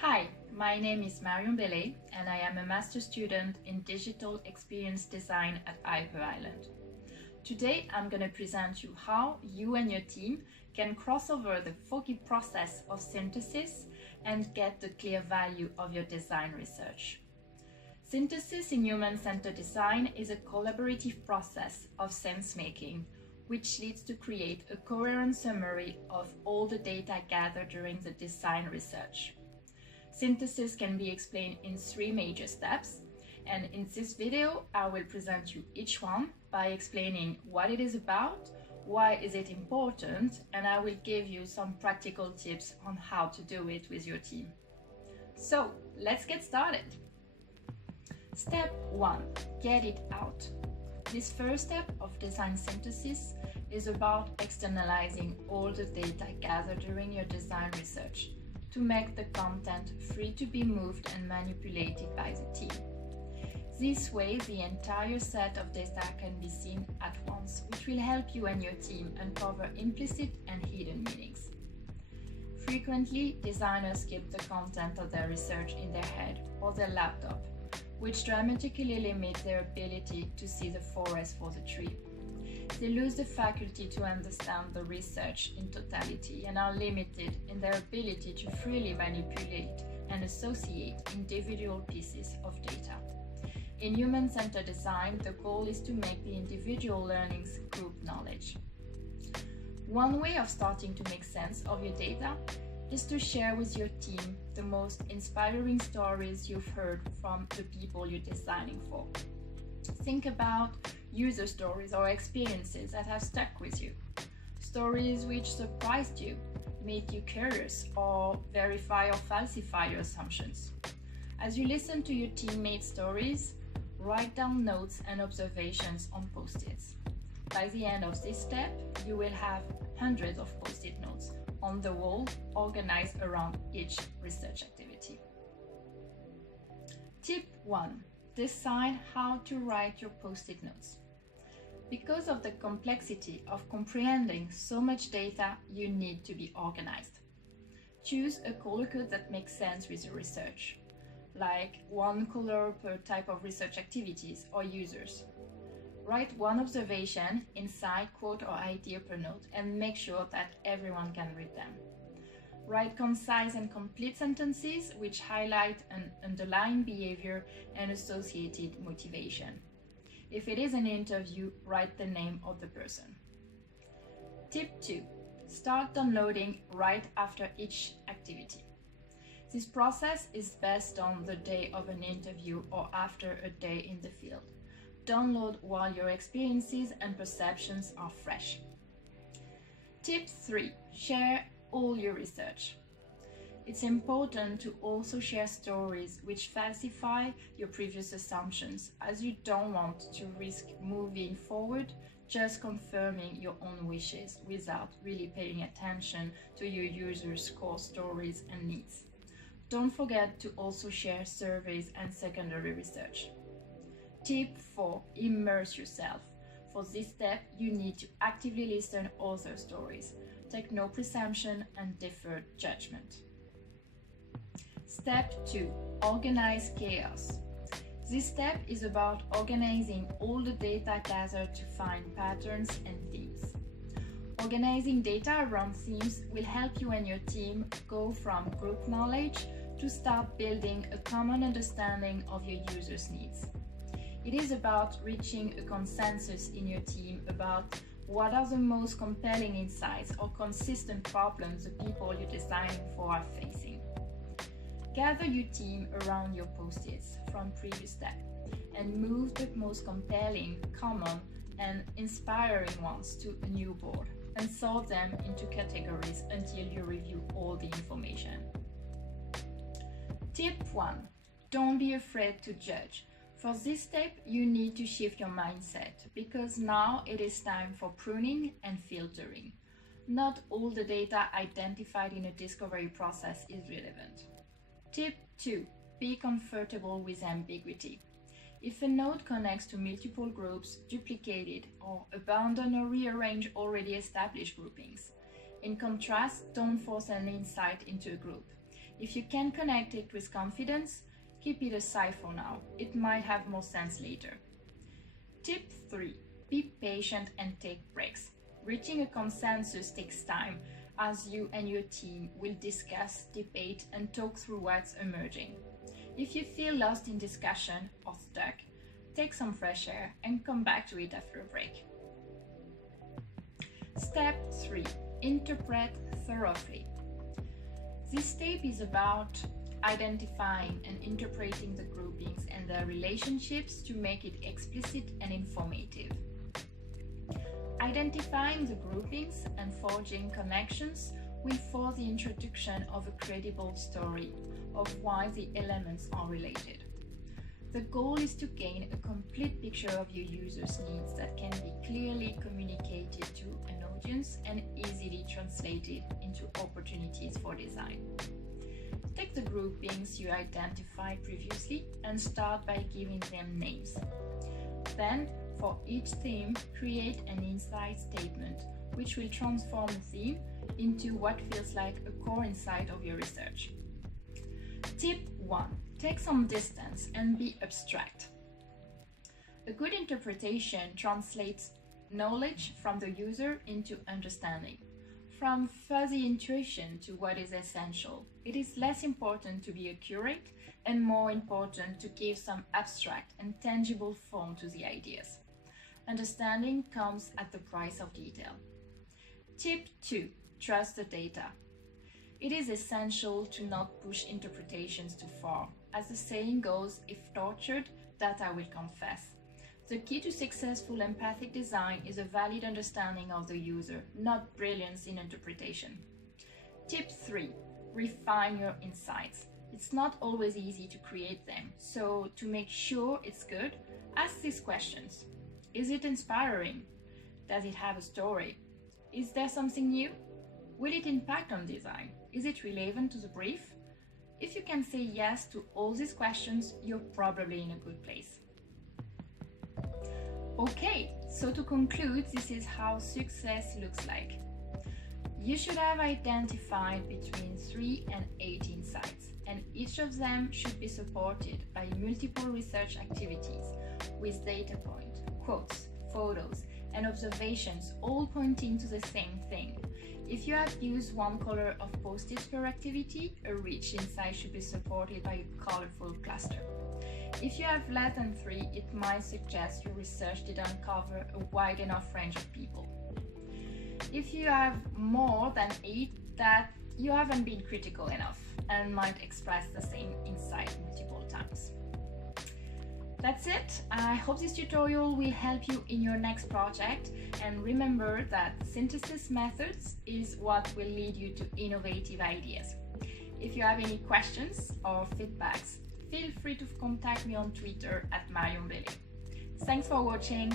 Hi, my name is Marion Bellet and I am a master student in Digital Experience Design at IDEO Ireland. Today I'm going to present you how you and your team can cross over the foggy process of synthesis and get the clear value of your design research. Synthesis in human-centered design is a collaborative process of sense-making, which leads to create a coherent summary of all the data gathered during the design research. Synthesis can be explained in 3 major steps, and in this video I will present you each one by explaining what it is about, why is it important, and I will give you some practical tips on how to do it with your team. So let's get started. Step 1. Get it out. This first step of design synthesis is about externalizing all the data gathered during your design research to make the content free to be moved and manipulated by the team. This way, the entire set of data can be seen at once, which will help you and your team uncover implicit and hidden meanings. Frequently, designers keep the content of their research in their head or their laptop, which dramatically limits their ability to see the forest for the tree. They lose the faculty to understand the research in totality and are limited in their ability to freely manipulate and associate individual pieces of data. In human-centered design, the goal is to make the individual learnings group knowledge. One way of starting to make sense of your data is to share with your team the most inspiring stories you've heard from the people you're designing for. Think about user stories or experiences that have stuck with you. Stories which surprised you, made you curious, or verify or falsify your assumptions. As you listen to your teammates' stories, write down notes and observations on post-its. By the end of this step, you will have hundreds of post-it notes on the wall organized around each research activity. Tip 1. Decide how to write your post-it notes. Because of the complexity of comprehending so much data, you need to be organized. Choose a color code that makes sense with your research, like one color per type of research activities or users. Write one observation inside quote or idea per note and make sure that everyone can read them. Write concise and complete sentences which highlight an underlying behavior and associated motivation. If it is an interview, write the name of the person. Tip 2. Start downloading right after each activity. This process is best on the day of an interview or after a day in the field. Download while your experiences and perceptions are fresh. Tip 3. Share all your research. It's important to also share stories which falsify your previous assumptions, as you don't want to risk moving forward just confirming your own wishes without really paying attention to your users' core stories and needs. Don't forget to also share surveys and secondary research. Tip 4. Immerse yourself. For this step, you need to actively listen to other stories. Take no presumption and defer judgment. Step 2. Organize chaos. This step is about organizing all the data gathered to find patterns and themes. Organizing data around themes will help you and your team go from group knowledge to start building a common understanding of your users' needs. It is about reaching a consensus in your team about what are the most compelling insights or consistent problems the people you're designing for are facing. Gather your team around your post-its from previous steps and move the most compelling, common, and inspiring ones to a new board and sort them into categories until you review all the information. Tip 1. Don't be afraid to judge. For this step, you need to shift your mindset because now it is time for pruning and filtering. Not all the data identified in a discovery process is relevant. Tip 2. Be comfortable with ambiguity. If a node connects to multiple groups, duplicated, or abandon or rearrange already established groupings. In contrast, don't force an insight into a group. If you can connect it with confidence, keep it aside for now. It might have more sense later. Tip 3. Be patient and take breaks. Reaching a consensus takes time, as you and your team will discuss, debate, and talk through what's emerging. If you feel lost in discussion or stuck, take some fresh air and come back to it after a break. Step 3. Interpret thoroughly. This step is about identifying and interpreting the groupings and their relationships to make it explicit and informative. Identifying the groupings and forging connections will force the introduction of a credible story of why the elements are related. The goal is to gain a complete picture of your user's needs that can be clearly communicated to an audience and easily translated into opportunities for design. Take the groupings you identified previously and start by giving them names. Then, for each theme, create an insight statement which will transform a theme into what feels like a core insight of your research. Tip 1. Take some distance and be abstract. A good interpretation translates knowledge from the user into understanding. From fuzzy intuition to what is essential, it is less important to be accurate and more important to give some abstract and tangible form to the ideas. Understanding comes at the price of detail. Tip 2. Trust the data. It is essential to not push interpretations too far. As the saying goes, if tortured, data will confess. The key to successful empathic design is a valid understanding of the user, not brilliance in interpretation. Tip 3. Refine your insights. It's not always easy to create them, so to make sure it's good, ask these questions. Is it inspiring? Does it have a story? Is there something new? Will it impact on design? Is it relevant to the brief? If you can say yes to all these questions, you're probably in a good place. Okay, so to conclude, this is how success looks like. You should have identified between 3 and 8 insights, and each of them should be supported by multiple research activities with data points, quotes, photos, and observations all pointing to the same thing. If you have used one color of post-its per activity, a rich insight should be supported by a colorful cluster. If you have less than 3, it might suggest your research didn't cover a wide enough range of people. If you have more than 8, that you haven't been critical enough and might express the same insight multiple times. That's it. I hope this tutorial will help you in your next project, and remember that synthesis methods is what will lead you to innovative ideas. If you have any questions or feedbacks, feel free to contact me on Twitter at MattelmäKi. Thanks for watching.